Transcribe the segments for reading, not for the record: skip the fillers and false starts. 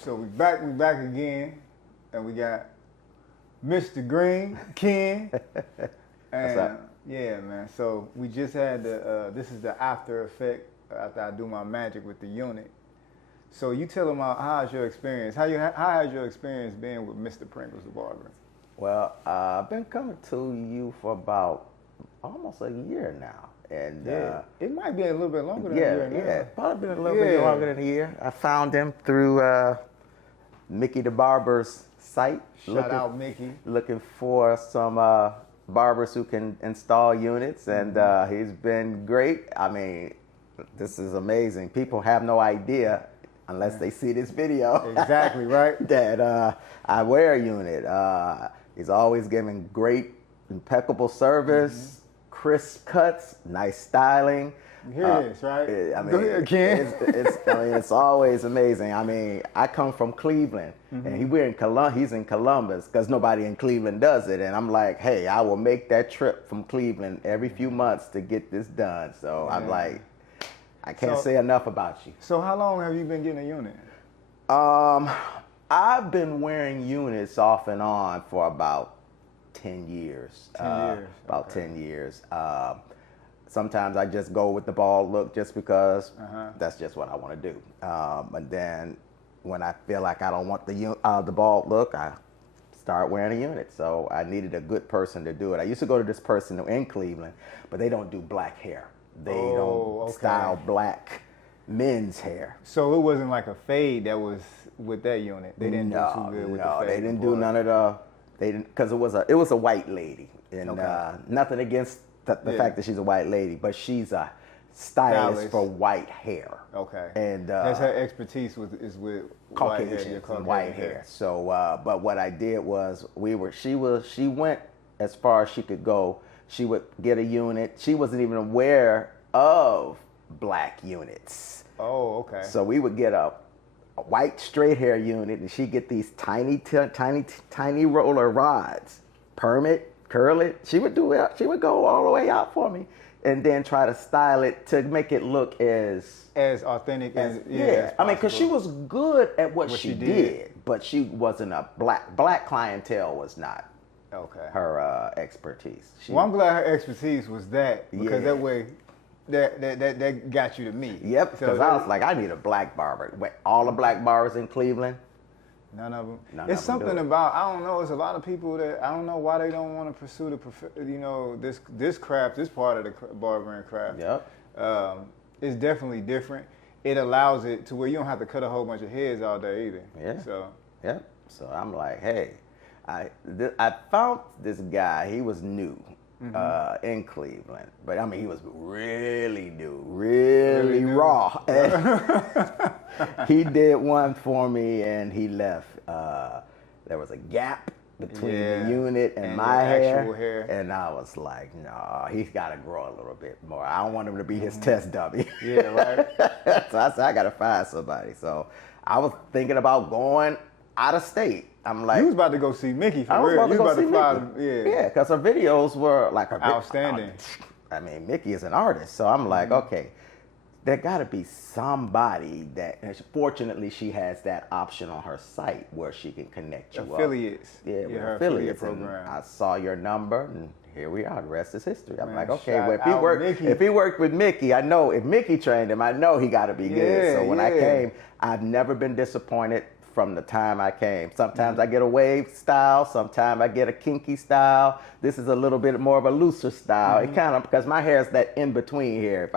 So we back again, and we got Mr. Green, Ken, and yeah, man. So we just had this is the after effect after I do my magic with the unit. So you tell them how's your experience? How has your experience been with Mr. Pringles the barber? Well, I've been coming to you for about almost a year now. And it might be a little bit longer than a year now. Yeah, probably been a little bit longer than a year. I found him through Mickey the Barber's site. Shout out Mickey. Looking for some barbers who can install units, and he's been great. I mean, this is amazing. People have no idea unless they see this video. Exactly, right? That I wear a unit. He's always giving great, impeccable service. Crisp cuts, nice styling. Here it is, right? I mean, go ahead, Ken. It's always amazing. I mean, I come from Cleveland, and he's in Columbus because nobody in Cleveland does it. And I'm like, hey, I will make that trip from Cleveland every few months to get this done. So I'm like, I can't say enough about you. So how long have you been getting a unit? I've been wearing units off and on for about 10 years. 10 years. Sometimes I just go with the bald look just because that's just what I want to do. And then when I feel like I don't want the bald look, I start wearing a unit. So I needed a good person to do it. I used to go to this person in Cleveland, but they don't do black hair. They don't style black men's hair. So it wasn't like a fade that was with that unit. They didn't do too good with the fade. They didn't do none of the. They didn't, because it was a white lady, and nothing against the fact that she's a white lady, but she's a stylist for white hair. Okay. And that's her expertise is with Caucasian white hair. So, but what I did was she went as far as she could go. She would get a unit. She wasn't even aware of black units. Oh, okay. So we would get a white straight hair unit, and she get these tiny roller rods, perm it, curl it. She would do it. She would go all the way out for me, and then try to style it to make it look as authentic as I mean, because she was good at what she did, but she wasn't a black clientele was not her expertise. Well, I'm glad her expertise was that, because that way. That got you to me. Yep, because I was like, I need a black barber. All the black barbers in Cleveland, none of them. It's something about, I don't know, it's a lot of people that, I don't know why they don't want to pursue this craft, this part of the barbering craft. Yep. It's definitely different. It allows it to where you don't have to cut a whole bunch of heads all day either. Yeah. So I'm like, hey, I found this guy. He was new. In Cleveland, but I mean, he was really new, really raw. He did one for me, and he left. There was a gap between the unit and my hair, and I was like, no, he's got to grow a little bit more. I don't want him to be his test dummy. Yeah, right. So I said, I got to find somebody. So I was thinking about going out of state. I'm like, you was about to go see Mickey for real. You was about to fly. Yeah, because her videos were like outstanding. I mean, Mickey is an artist, so I'm like, okay, there got to be somebody that. And fortunately, she has that option on her site where she can connect you affiliates. Yeah, with affiliates. Program. I saw your number, and here we are. The rest is history. I'm like, okay, well, if he worked with Mickey, I know if Mickey trained him, I know he got to be good. So when I came, I've never been disappointed. From the time I came. Sometimes I get a wave style, sometimes I get a kinky style. This is a little bit more of a looser style. It kind of, because my hair is that in between here.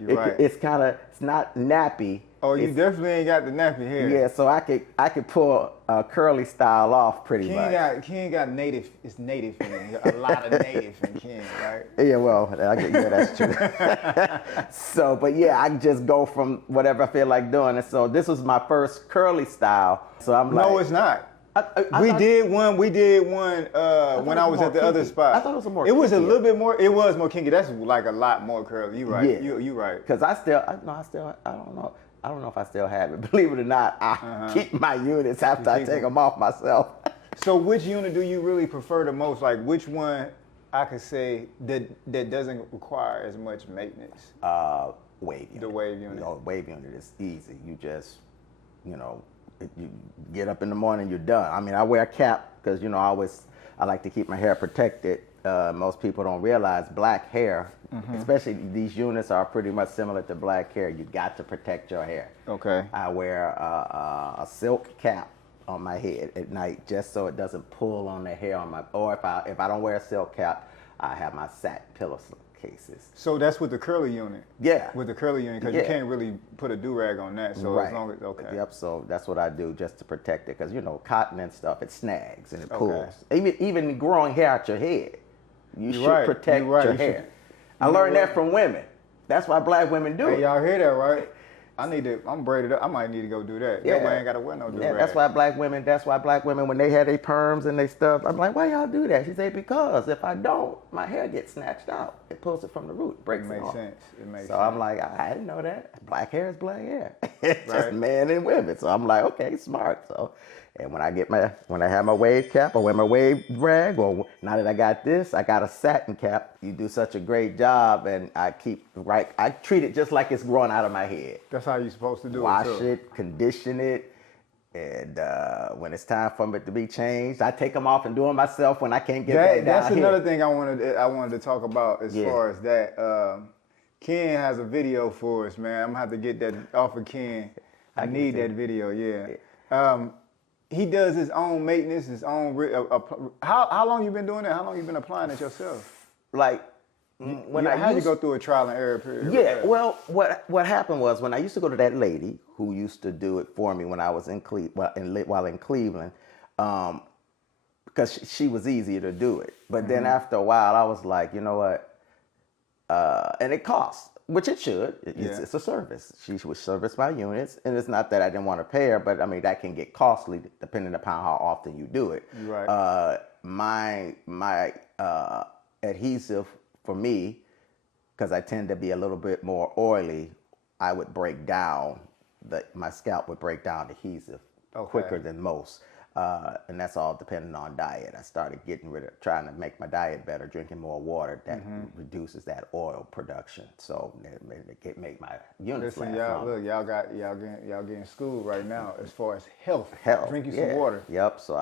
It's kind of, it's not nappy. Oh, you definitely ain't got the nappy hair. Yeah, so I could pull a curly style off pretty much. Ken got native. It's native in it. A lot of native in Ken, right? Yeah, well, that's true. So, but yeah, I just go from whatever I feel like doing. And so this was my first curly style. So I'm like, no, it's not. We did one when I was at the other spot. I thought it was more. It was a little bit more. It was more kinky. That's like a lot more curly. You right. Yeah. You right. Because I don't know. I don't know if I still have it. Believe it or not, I keep my units after I take them off myself. So which unit do you really prefer the most? Like which one I could say that doesn't require as much maintenance? Wave unit. The wave unit. Wave unit is easy. You just, You get up in the morning, you're done. I mean, I wear a cap because, you know, I like to keep my hair protected. Most people don't realize black hair, especially these units are pretty much similar to black hair. You got to protect your hair. Okay. I wear a silk cap on my head at night just so it doesn't pull on the hair on my, or if I don't wear a silk cap, I have my satin pillowcases. So that's with the curly unit? Yeah. With the curly unit, because you can't really put a do-rag on that, so right. as long as, okay. Yep, so that's what I do just to protect it, because, you know, cotton and stuff, it snags and it pulls. Okay. Even growing hair out your head, you should protect right. your hair. I learned that from women. That's why black women do it. Hey, y'all hear that, right? I'm braided up. I might need to go do that. Yeah. Nobody ain't got to wear no do-rag. That's why black women, when they had their perms and they stuff, I'm like, why y'all do that? She said, because if I don't, my hair gets snatched out. It pulls it from the root, breaks it off. It makes sense. So I'm like, I didn't know that. Black hair is black hair. It's just men and women. So I'm like, okay, smart. So, and when I have my wave cap, I wear my wave rag, or now that I got this, I got a satin cap. You do such a great job, and I treat it just like it's growing out of my head. That's how you're supposed to do Wash it. Wash it, condition it, and when it's time for it to be changed, I take them off and do them myself when I can't get that down. That's another thing I wanted to talk about as far as that. Ken has a video for us, man. I'm gonna have to get that off of Ken. I need that video, yeah. He does his own maintenance, his own. How long you been doing that? How long you been applying it yourself? Like how you go through a trial and error period? Yeah. Well, what happened was when I used to go to that lady who used to do it for me when I was in while in Cleveland, because she was easier to do it. But then after a while, I was like, you know what? And it costs. Which it should. It's a service. She would service my units, and it's not that I didn't want to pay her, but I mean that can get costly depending upon how often you do it. Right. My adhesive for me, because I tend to be a little bit more oily, I would break down my scalp would break down adhesive quicker than most. And that's all depending on diet. I started trying to make my diet better, drinking more water. That reduces that oil production. So it make my units last longer. Look, y'all getting schooled right now as far as health. Drinking some water. Yep. So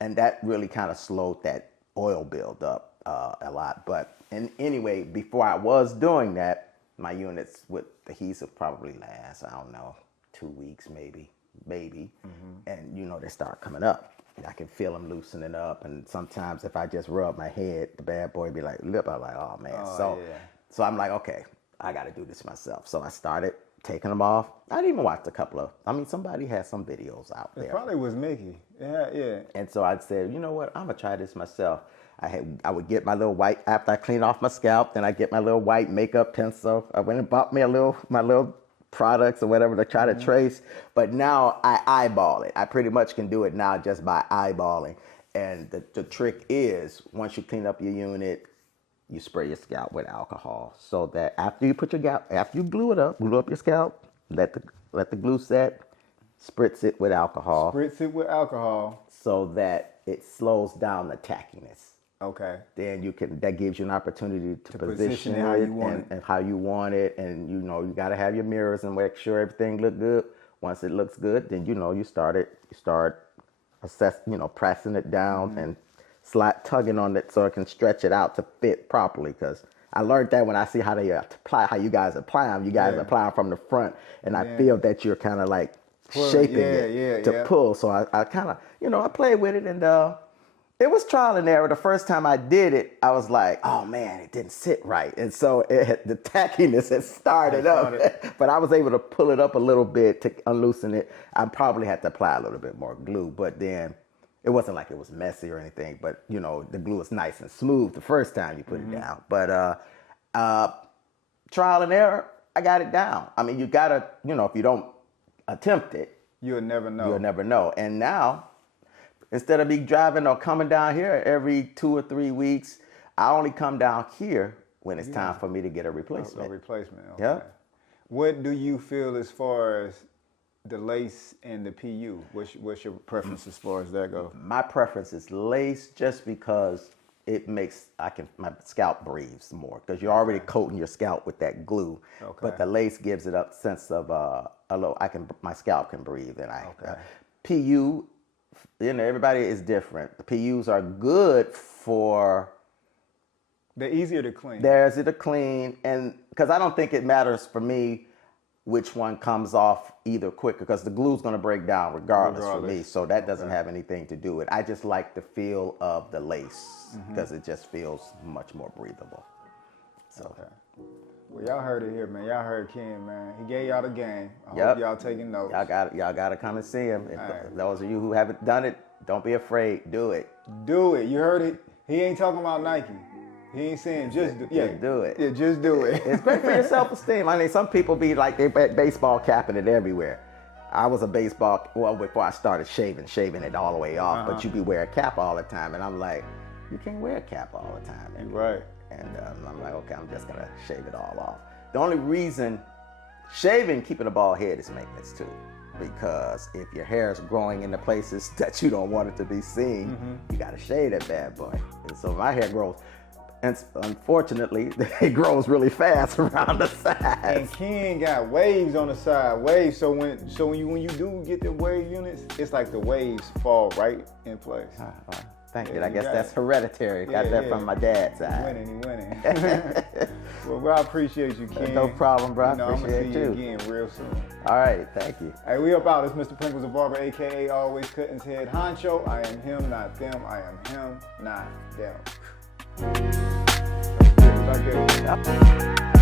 and that really kind of slowed that oil build up a lot. But anyway, before I was doing that, my units with adhesive probably last, I don't know, 2 weeks maybe. And you know they start coming up. I can feel them loosening up, and sometimes if I just rub my head, the bad boy be like lip. I'm like, oh man. So I'm like, okay, I got to do this myself. So I started taking them off. I didn't even watch a couple of. I mean, somebody had some videos out there. It probably was Mickey. Yeah. And so I said, you know what? I'm gonna try this myself. I would get my little white after I clean off my scalp. Then I get my little white makeup pencil. I went and bought me my little products or whatever to try to trace, but now I eyeball it. I pretty much can do it now just by eyeballing. And the trick is, once you clean up your unit, you spray your scalp with alcohol, so that after you glue up your scalp, let the glue set, spritz it with alcohol. So that it slows down the tackiness. Okay. Then that gives you an opportunity to position it how you want it. And how you want it. And you know, you got to have your mirrors and make sure everything look good. Once it looks good, then you know you start pressing it down and tugging on it so it can stretch it out to fit properly. Because I learned that when I see how you guys apply them. You guys apply them from the front, and I feel that you're kind of like shaping it to pull. So I kind of, I played with it, and it was trial and error. The first time I did it, I was like, oh man, it didn't sit right. And so the tackiness had started up, but I was able to pull it up a little bit to unloosen it. I probably had to apply a little bit more glue, but then it wasn't like it was messy or anything, but the glue was nice and smooth the first time you put it down. But trial and error, I got it down. I mean, you gotta, if you don't attempt it, you'll never know. You'll never know. And now, instead of me driving or coming down here every 2 or 3 weeks, I only come down here when it's time for me to get a replacement. A replacement, okay. Yeah. What do you feel as far as the lace and the PU? What's your preference as far as that goes? My preference is lace, just because it makes my scalp breathes more because you're already coating your scalp with that glue. Okay. But the lace gives it a sense of my scalp can breathe, and PU. Everybody is different. The PUs are good for. They're easier to clean. They're easier to clean, and because I don't think it matters for me which one comes off either quicker, because the glue's going to break down regardless for me. So that doesn't have anything to do with it. I just like the feel of the lace because it just feels much more breathable. So. Okay. Well, y'all heard it here, man. Y'all heard Ken, man. He gave y'all the game. I hope y'all taking notes. Y'all got to come and see him. Those of you who haven't done it, don't be afraid. Do it. Do it. You heard it. He ain't talking about Nike. He ain't saying just do it. Do it. Yeah, just do it. It's great for your self-esteem. I mean, some people be like, they baseball capping it everywhere. I was a baseball, before I started shaving it all the way off, but you be wearing a cap all the time. And I'm like, you can't wear a cap all the time. And, right. And I'm like, okay, I'm just going to shave it all off. The only reason keeping a bald head is maintenance too. Because if your hair is growing in the places that you don't want it to be seen, you got to shave that bad boy. And so my hair grows. And unfortunately, it grows really fast around the sides. And Ken got waves on the side, waves. So when you do get the wave units, it's like the waves fall right in place. Thank you. I guess that's hereditary. Got that from my dad's side. He winning. Well, I appreciate you, Ken. No problem, bro. I'm going to see you again real soon. All right. Thank you. Hey, we up out. It's Mr. Prinkles the Barber, a.k.a. Always Cutting's Head Honcho. I am him, not them. I am him, not them. That's good.